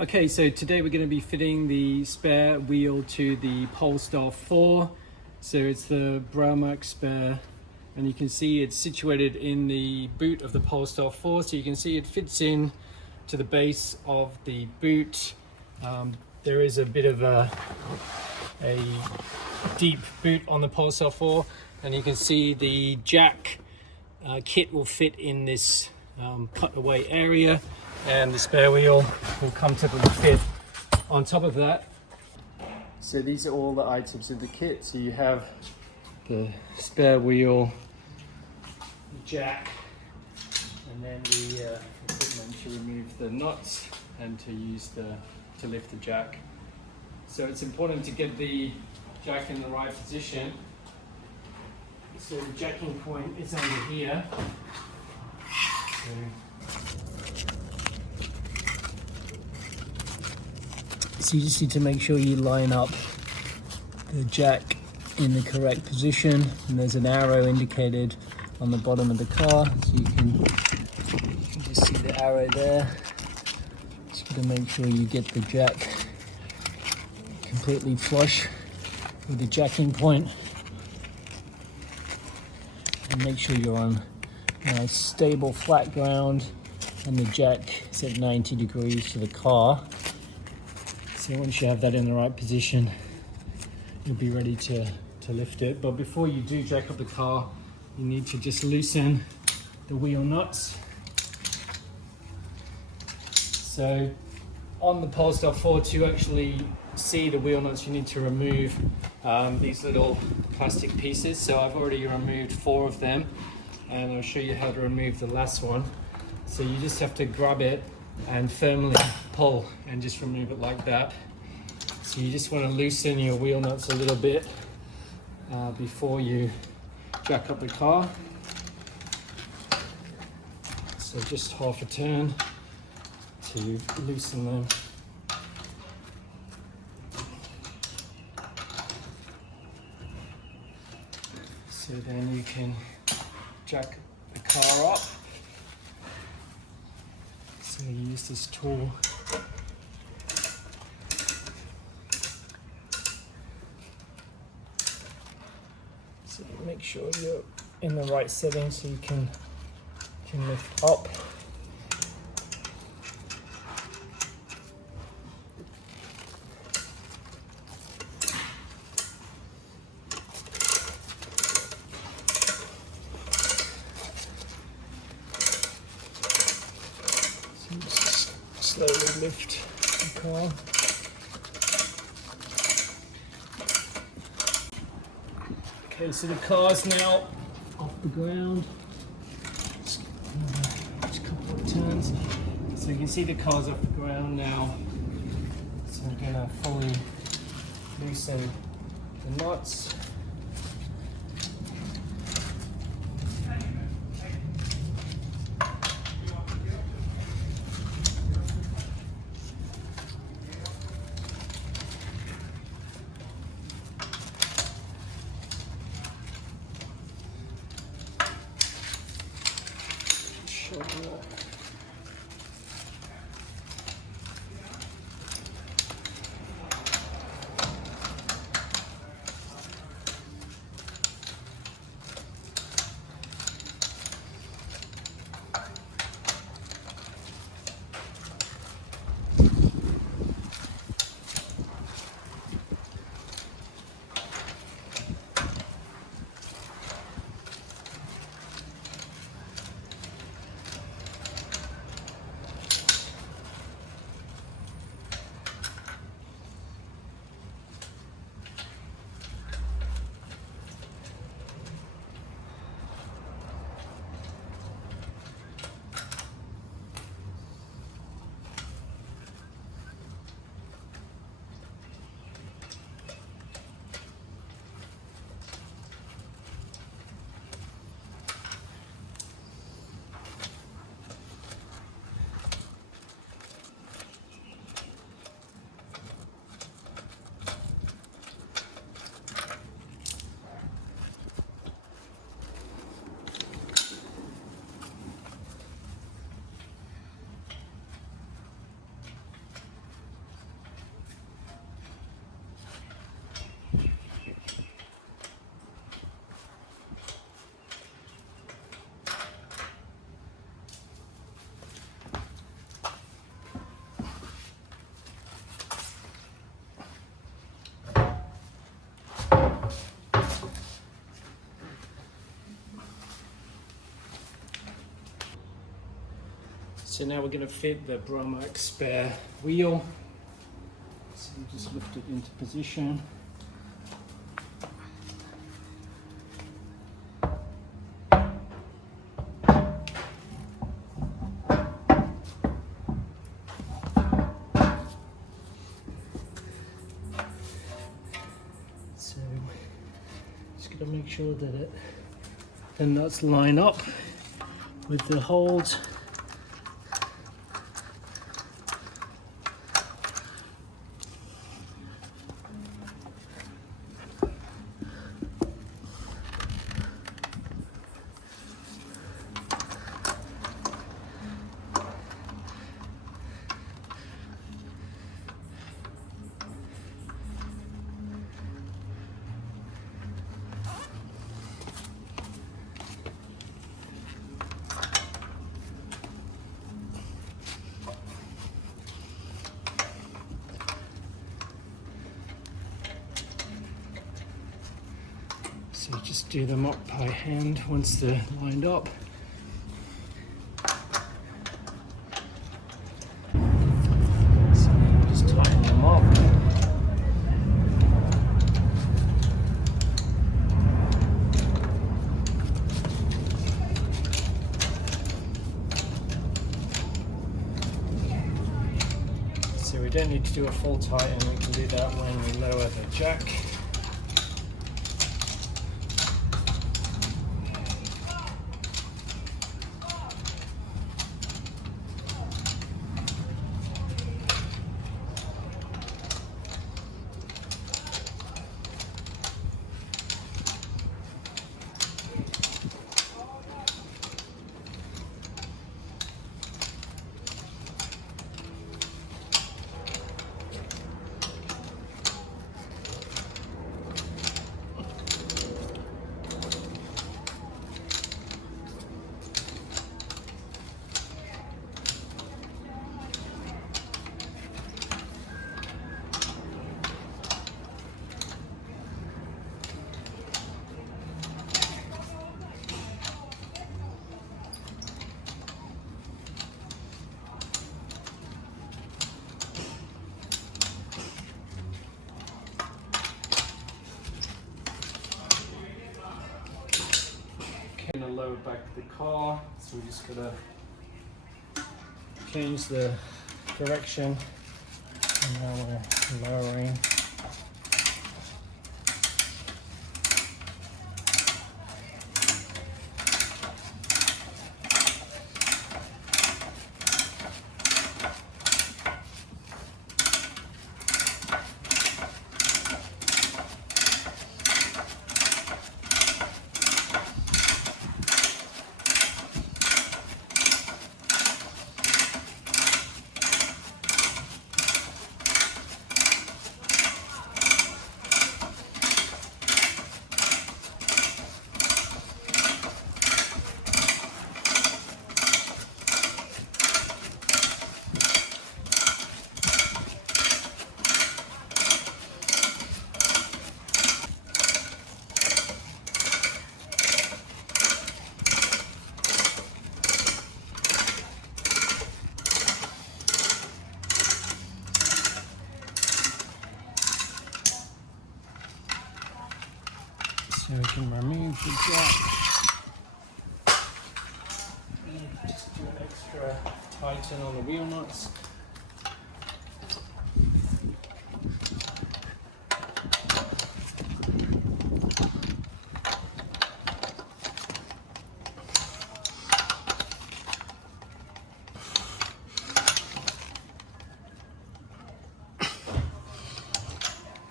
Okay, so today we're going to be fitting the spare wheel to the Polestar 4. So it's the Braumach Spare, and you can see it's situated in the boot of the Polestar 4. So you can see it fits in to the base of the boot. There is a bit of a deep boot on the Polestar 4, and you can see the jack kit will fit in this cutaway area, and the spare wheel will comfortably fit on top of that. So these are all the items in the kit. So you have the spare wheel, the jack, and then the equipment to remove the nuts and to lift the jack. So it's important to get the jack in the right position. So the jacking point is under here. So you just need to make sure you line up the jack in the correct position, and there's an arrow indicated on the bottom of the car, so you can just see the arrow there. Just got to make sure you get the jack completely flush with the jacking point, and make sure you're on nice stable flat ground and the jack is at 90 degrees to the car. So once you have that in the right position, you'll be ready to lift it. But before you do jack up the car, you need to just loosen the wheel nuts. So on the Polestar 4, to actually see the wheel nuts, you need to remove these little plastic pieces. So I've already removed 4 of them, and I'll show you how to remove the last one. So you just have to grab it and firmly pull and just remove it like that. So you just want to loosen your wheel nuts a little bit before you jack up the car. So just half a turn to loosen them. So then you can jack the car up. So you use this tool. So make sure you're in the right setting so you can lift up. Just slowly lift the car. Okay, so the car's now off the ground. Just a couple of turns. So you can see the car's off the ground now. So I'm gonna fully loosen the nuts. So now we're going to fit the Braumach Spare wheel. So we just lift it into position. So just got to make sure that the nuts line up with the holes. So you just do them up by hand once they're lined up. So you just tighten them up. So we don't need to do a full tighten, we can do that when we lower the jack. Going to lower back the car, so we're just going to change the direction, and now we're lowering. So we can remove the jack. And just do an extra tighten on the wheel nuts.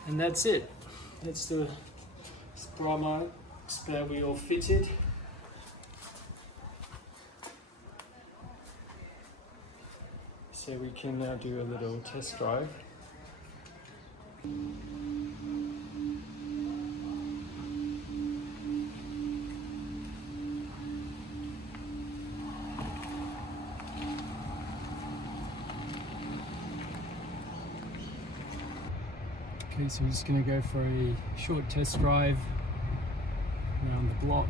And that's it. That's the Braumach spare wheel fitted. So we can now do a little test drive. Okay, so we're just going to go for a short test drive around the block.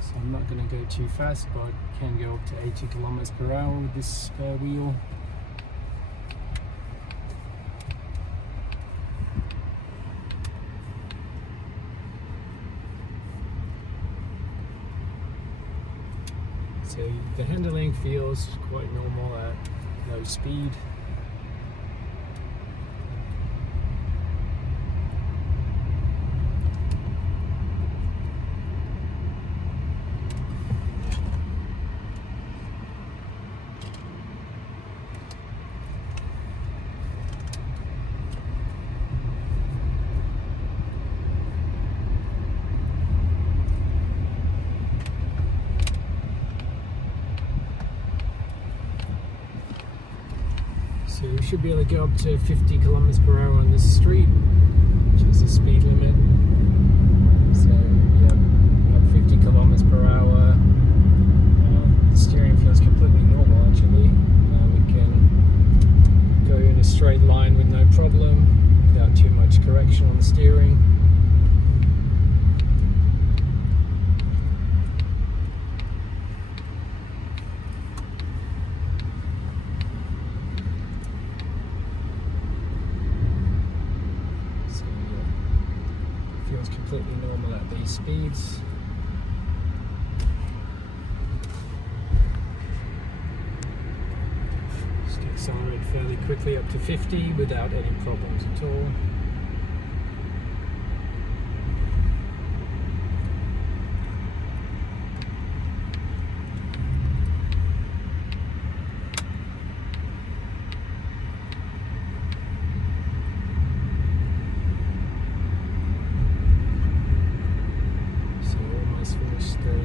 So I'm I'm not going to go too fast, but can go up to 80 kilometers per hour with this spare wheel. So the handling feels quite normal at low speed. So we should be able to go up to 50 kilometers per hour on this street, which is the speed limit. So yeah, at 50 kilometers per hour, the steering feels completely normal actually. We can go in a straight line with no problem, without too much correction on the steering. Feels completely normal at these speeds. Just accelerate fairly quickly up to 50 without any problems at all.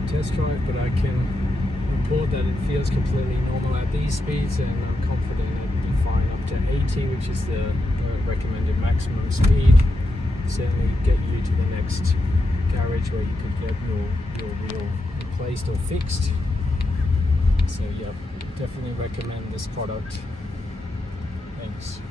Test drive, but I can report that it feels completely normal at these speeds, and I'm confident it'll be fine up to 80, which is the recommended maximum speed. Certainly get you to the next garage where you could get your wheel replaced or fixed. So yeah, definitely recommend this product. Thanks.